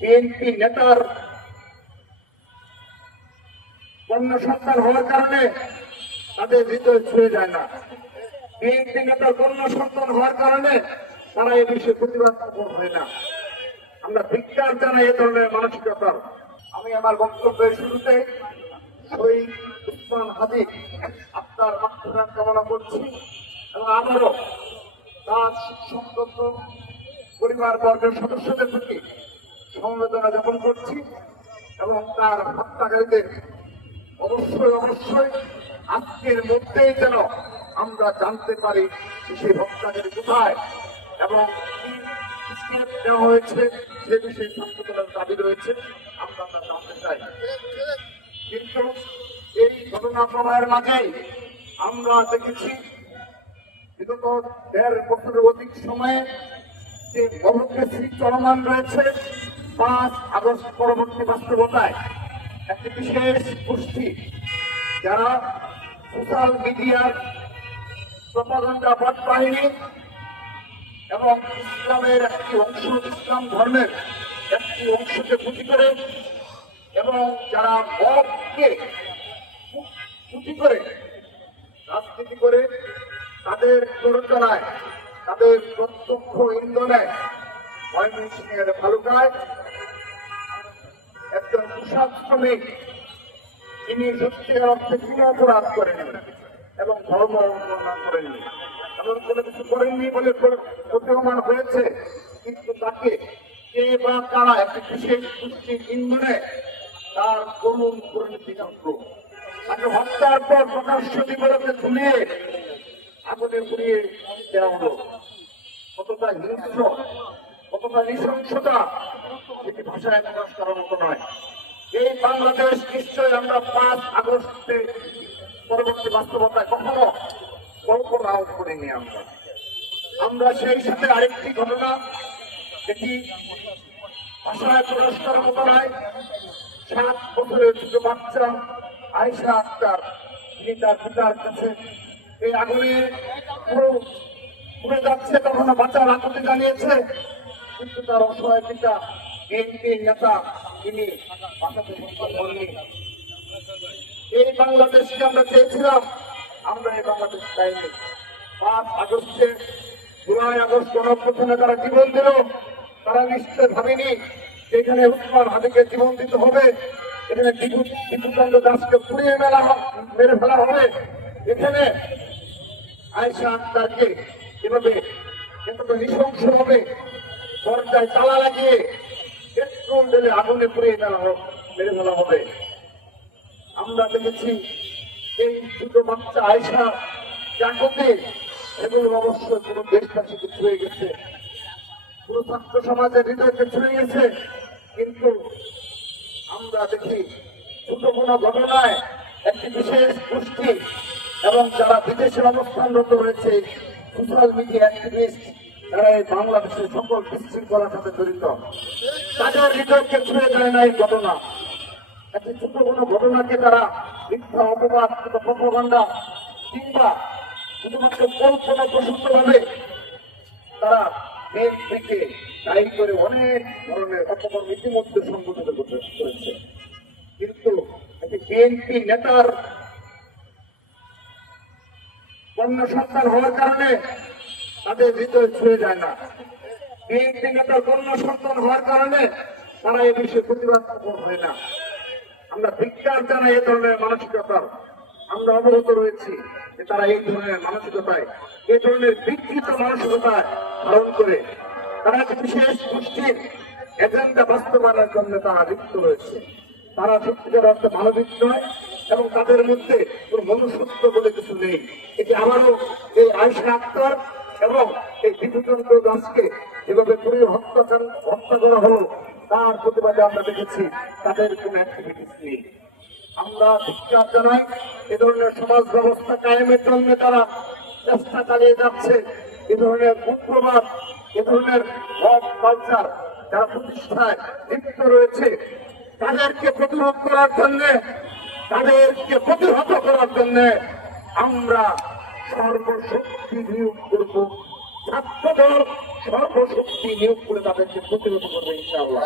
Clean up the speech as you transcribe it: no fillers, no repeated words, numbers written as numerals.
BNP নেতার কন্যা সন্তান হওয়ার কারণে তাদের হৃদয় ছুঁয়ে যায় না। বিএনপি নেতার কন্যা সন্তান হওয়ার কারণে তারা এ বিষয়ে প্রতিবাদ হয় না। আমরা ধিক্কার জানাই এ ধরনের মানসিকতার। আমি আমার বক্তব্যের শুরুতে শহীদ উসমান হাদি আপনার মাগফিরাত কামনা করছি এবং আবারও তার সংগত পরিবার বর্গের সদস্যদের প্রতি সমবেদনা জ্ঞাপন করছি এবং তার হত্যাকারীদের অবশ্যই আজকের মধ্যেই যেন আমরা জানতে পারি সেই হত্যাকারী কোথায় এবং কি স্টেপ নেওয়া হয়েছে সে বিষয়ে শাস্তি তোলার দাবি রয়েছে। আমরা তা জানতে চাই। কিন্তু এই ঘটনা প্রবাহের মাঝেই আমরা দেখেছি বিগত ১.৫ বছরের অধিক সময়ে যে ডেমোক্রেসি চলমান রয়েছে ৫ আগস্ট পরবর্তী বাস্তবতায় একটি বিশেষ গোষ্ঠী যারা সোশ্যাল মিডিয়ার প্রপাগান্ডা বাহিনী এবং ইসলামের একটি অংশ, ইসলাম ধর্মের একটি অংশকে পুঁজি করে এবং যারা মতকে পুঁজি করে রাজনীতি করে তাদের প্ররোচনায়, তাদের প্রত্যক্ষ ইন্ধনে ময়মনসিংহের ভালুকায় একজন পোশাক শ্রমিক তিনি সত্যিকার অর্থে কোনো অপরাধ করেননি এবং ধর্ম অবমাননা করেননি এমন কোনো কিছু করেননি বলে প্রতীয়মান হয়েছে। কিন্তু তাকে কে বা কারা একটি বিশেষ গোষ্ঠীর ইন্ধনে তার করুণ পরিণতি চক্র তাকে হত্যার পর প্রকাশ্য দিবসে ঝুলিয়ে আগুনে পুড়িয়ে দেওয়া হলো। কতটা হিংস্র, কতটা নৃশংসতা সেটি ভাষায় প্রকাশ করার মতো নয়। এই বাংলাদেশ নিশ্চয়ই আমরা ৫ আগস্টে পরবর্তী বাস্তবতায় কখনো কল্পনাও করিনি। আমরা সেই সাথে আরেকটি ঘটনা যেটি ভাষায় প্রকাশ করার মতো নয়। ৭ বছরের ছোট বাচ্চা আয়েশা আক্তার তিনি তার পিতার কাছে এই আগুনে পুড়ে যাচ্ছে তখন বাচ্চার আকুতি জানিয়েছে, কিন্তু তার অসহায় পিতা বিএনপি নেতা তিনি বাঁচাতে সক্ষম হননি। এই বাংলাদেশকে আমরা চেয়েছিলাম, আমরা এই বাংলাদেশ চাইনি। ৫ আগস্টে ২ আগস্ট গণঅভ্যুত্থানে তারা জীবন দিল, তারা নিশ্চয় ভাবেনি এখানে উসমান হাদিকে জীবন দিতে হবে, এখানে বিপুচন্দ্র দাসকে পুড়িয়ে মেরে ফেলা হবে, এখানে আয়েশা আক্তারকে এভাবে এতটা নৃশংস হবে দরজায় তালা লাগিয়ে পেট্রোল ঢেলে আগুনে পুড়িয়ে মেরে ফেলা হবে। আমরা দেখেছি এই ছোট বাচ্চা আয়েশা জাগতে এগুলো অবশ্যই পুরো দেশবাসীকে ছুঁয়ে গেছে, পুরো ছাত্র সমাজের হৃদয়কে ছুঁয়ে গেছে। কিন্তু আমরা দেখি ছোট কোনো ঘটনায় একটি বিশেষ গোষ্ঠী এবং যারা বিদেশে অবস্থানরত রয়েছে সোশ্যাল মিডিয়া অ্যাক্টিভিস্ট তারা এই বাংলাদেশের সকল বিশৃঙ্খলার সাথে জড়িত, তাদের হৃদয়কে ছুঁয়ে যায় না এই ঘটনা। একটি ছোট কোনো ঘটনাকে তারা মিথ্যা অপবাদ প্রপাগান্ডা কিংবা শুধুমাত্র কল্পনা প্রসূতভাবে তারা বিএনপিকে দায়ী করে অনেক ধরনের অপকর্ম ইতিমধ্যে সংগঠিত করেছে। কিন্তু একটি বিএনপি নেতার কন্যা সন্তান হওয়ার কারণে তাদের হৃদয় ছুঁয়ে যায় না। বিএনপি নেতার কন্যা সন্তান হওয়ার কারণে তারা এ বিষয়ে প্রতিবাদ হয় না। আমরা ধিক্কার জানাই এ ধরনের মানসিকতার। আমরা অবগত রয়েছি যে তারা এই ধরনের মানসিকতায়, এই ধরনের বিকৃত মানসিকতায় ধারণ করে তারা একটি বিশেষ গোষ্ঠীর এজেন্ডা বাস্তবায়নের জন্য তারা লিপ্ত রয়েছে। তারা সত্যিকার অর্থে মানবিক নয় এবং তাদের মধ্যে কোন মনুষ্যত্ব বলে কিছু নেই। এটি আবারও এই আয়েশা আক্তার এবং এই বিপুচন্দ্র দাসকে যেভাবে পুড়িয়ে হত্যা করা হলো তার প্রতিবাদে আমরা দেখেছি তাদের কোন অ্যাক্টিভিটিস নেই। আমরা ধিক্কার জানাই এ ধরনের সমাজ ব্যবস্থা কায়েমের জন্য তারা চেষ্টা চালিয়ে যাচ্ছে। এ ধরনের উগ্রবাদ, এ ধরনের মব কালচার যারা প্রতিষ্ঠায় লিপ্ত রয়েছে তাদেরকে প্রতিরোধ করার জন্য, তাদেরকে প্রতিহত করার জন্য আমরা সর্বশক্তি নিয়োগ করব। ছাত্রদল সর্বশক্তি নিয়োগ করে তাদেরকে প্রতিরোধ করবে ইনশাআল্লাহ।